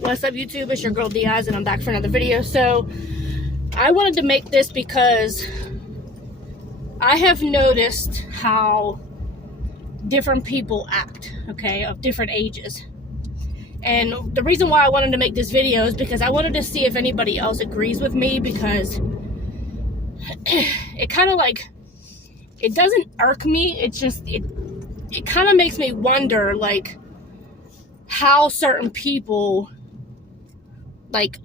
What's up, YouTube? It's your girl Diaz, and I'm back for another video. So I wanted to make this because I have noticed how different people act, okay, of different ages. And the reason why I wanted to make this video is because I wanted to see if anybody else agrees with me, because it kind of like, it doesn't irk me. It's just, it kind of makes me wonder, like, how certain people like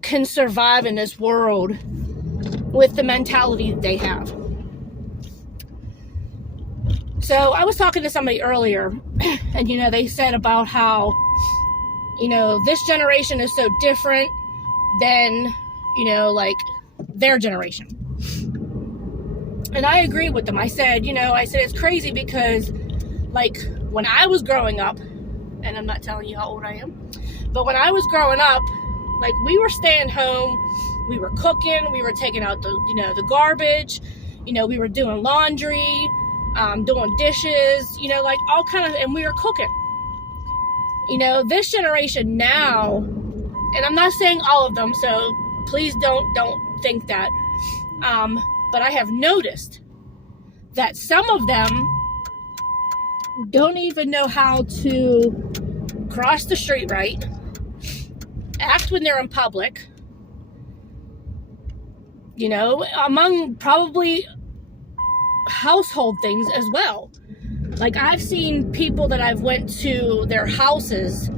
can survive in this world with the mentality that they have. So I was talking to somebody earlier, and they said about how this generation is so different than like their generation. And I agree with them. I said it's crazy because, like, when I was growing up, and I'm not telling you how old I am, but when I was growing up, like, we were staying home, we were cooking, we were taking out the garbage, we were doing laundry, doing dishes, like all kind of, and we were cooking. This generation now, and I'm not saying all of them, so please don't think that, but I have noticed that some of them don't even know how to cross the street right, act when they're in public, among probably household things as well. Like, I've seen people that I've went to their houses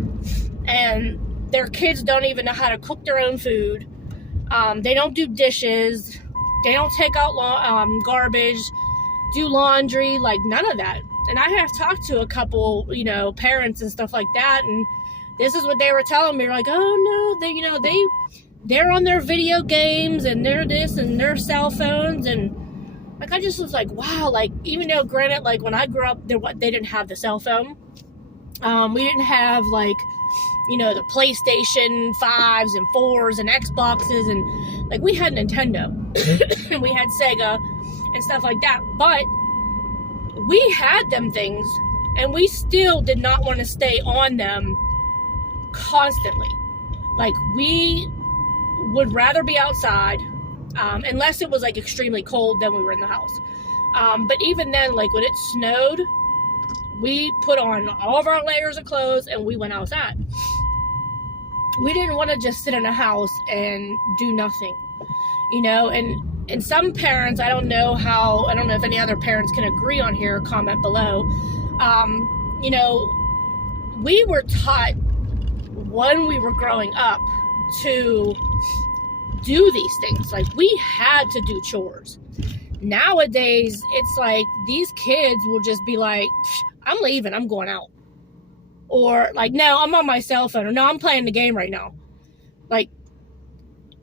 and their kids don't even know how to cook their own food. They don't do dishes. They don't take out garbage, do laundry, like none of that. And I have talked to a couple, parents and stuff like that, and this is what they were telling me. Like, oh no, they're on their video games and they're this and their cell phones, and like, I just was like, wow. Like, even though, granted, like, when I grew up, they didn't have the cell phone. We didn't have, like, the PlayStation 5s and 4s and Xboxes, and like, we had Nintendo and we had Sega and stuff like that. But we had them things, and we still did not want to stay on them constantly. Like, we would rather be outside, unless it was like extremely cold, then we were in the house. But even then, like, when it snowed, we put on all of our layers of clothes and we went outside. We didn't want to just sit in a house and do nothing, and some parents, I don't know if any other parents can agree on here, comment below. We were taught when we were growing up to do these things. Like, we had to do chores. Nowadays, it's like these kids will just be like, I'm leaving, I'm going out. Or like, no, I'm on my cell phone. Or no, I'm playing the game right now. Like,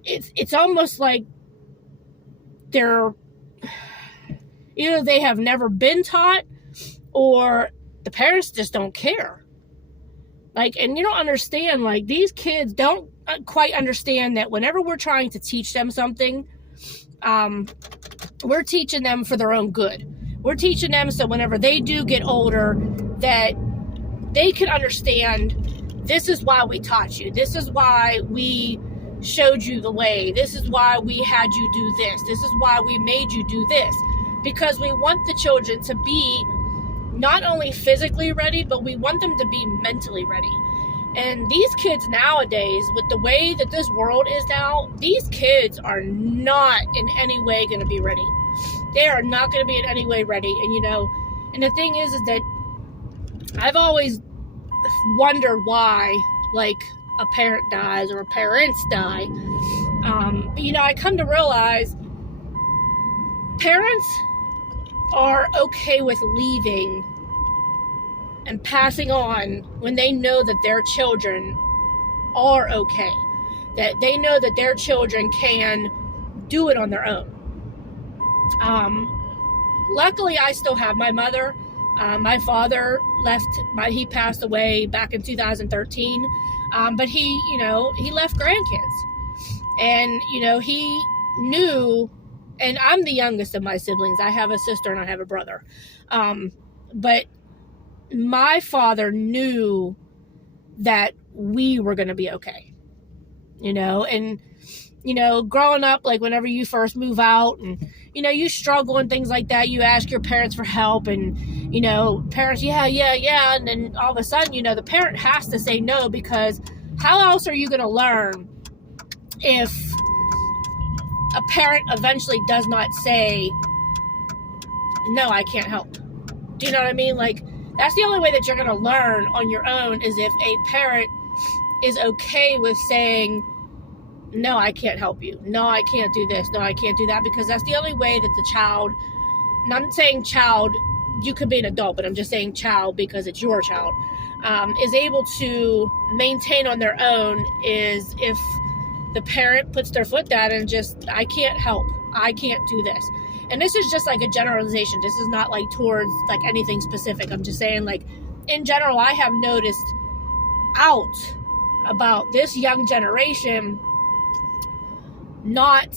it's almost like they're, either they have never been taught, or the parents just don't care. Like, and you don't understand, like, these kids don't quite understand that whenever we're trying to teach them something, we're teaching them for their own good. We're teaching them so whenever they do get older, that they can understand, this is why we taught you. This is why we showed you the way. This is why we had you do this. This is why we made you do this. Because we want the children to be not only physically ready, but we want them to be mentally ready. And these kids nowadays, with the way that this world is now, these kids are not in any way going to be ready. They are not going to be in any way ready. And, and the thing is that I've always wondered why, like, a parent dies or parents die. But, I come to realize parents are okay with leaving and passing on when they know that their children are okay. That they know that their children can do it on their own. Luckily, I still have my mother. My father he passed away back in 2013. But he left grandkids. And, he knew, and I'm the youngest of my siblings. I have a sister and I have a brother. But my father knew that we were going to be okay, you know. And you know, growing up, like whenever you first move out and, you know, you struggle and things like that, you ask your parents for help and, you know, parents, yeah. And then all of a sudden, you know, the parent has to say no, because how else are you going to learn if a parent eventually does not say, no, I can't help? Do you know what I mean? Like, that's the only way that you're going to learn on your own, is if a parent is okay with saying, no, I can't help you. No, I can't do this. No, I can't do that. Because that's the only way that the child, and I'm saying child, you could be an adult, but I'm just saying child because it's your child, is able to maintain on their own, is if the parent puts their foot down and just, I can't help. I can't do this. And this is just like a generalization. This is not like towards like anything specific. I'm just saying, like, in general, I have noticed out about this young generation not,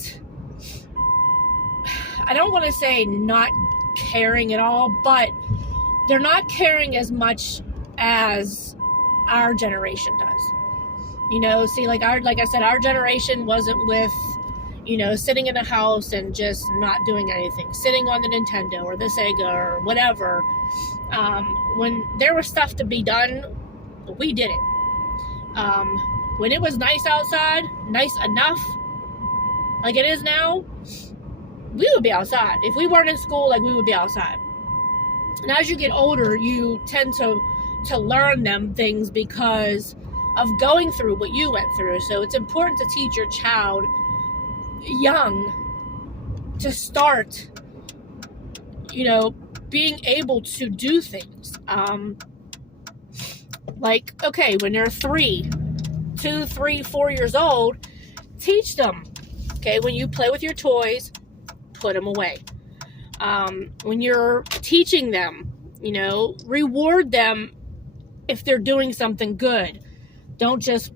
I don't want to say not caring at all, but they're not caring as much as our generation does. You know, see, like I said, our generation wasn't with, you know, sitting in a house and just not doing anything, sitting on the Nintendo or the Sega or whatever. When there was stuff to be done, we did it. When it was nice outside, nice enough, like it is now, we would be outside. If we weren't in school, like, we would be outside. And as you get older, you tend to learn them things because of going through what you went through. So it's important to teach your child young to start, you know, being able to do things. Like, okay, when they're 2, 3, 4 years old, teach them. Okay, when you play with your toys, put them away. When you're teaching them, you know, reward them if they're doing something good. Don't just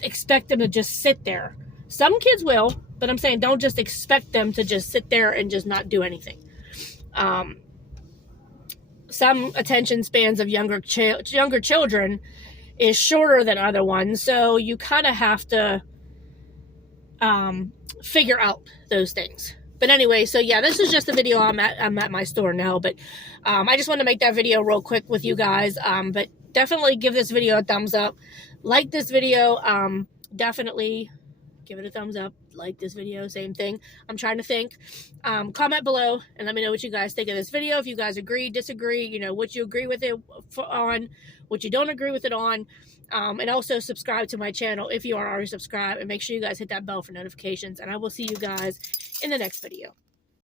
expect them to just sit there. Some kids will, but I'm saying don't just expect them to just sit there and just not do anything. Some attention spans of younger children is shorter than other ones, so you kind of have to figure out those things. But anyway, so yeah, this is just a video. I'm at my store now, but I just want to make that video real quick with you guys. But definitely give this video a thumbs up. Like this video. Definitely give it a thumbs up. Like this video, same thing. I'm trying to think. Comment below and let me know what you guys think of this video. If you guys agree, disagree, you know, what you agree with it on, what you don't agree with it on. And also subscribe to my channel if you are already subscribed, and make sure you guys hit that bell for notifications, and I will see you guys in the next video.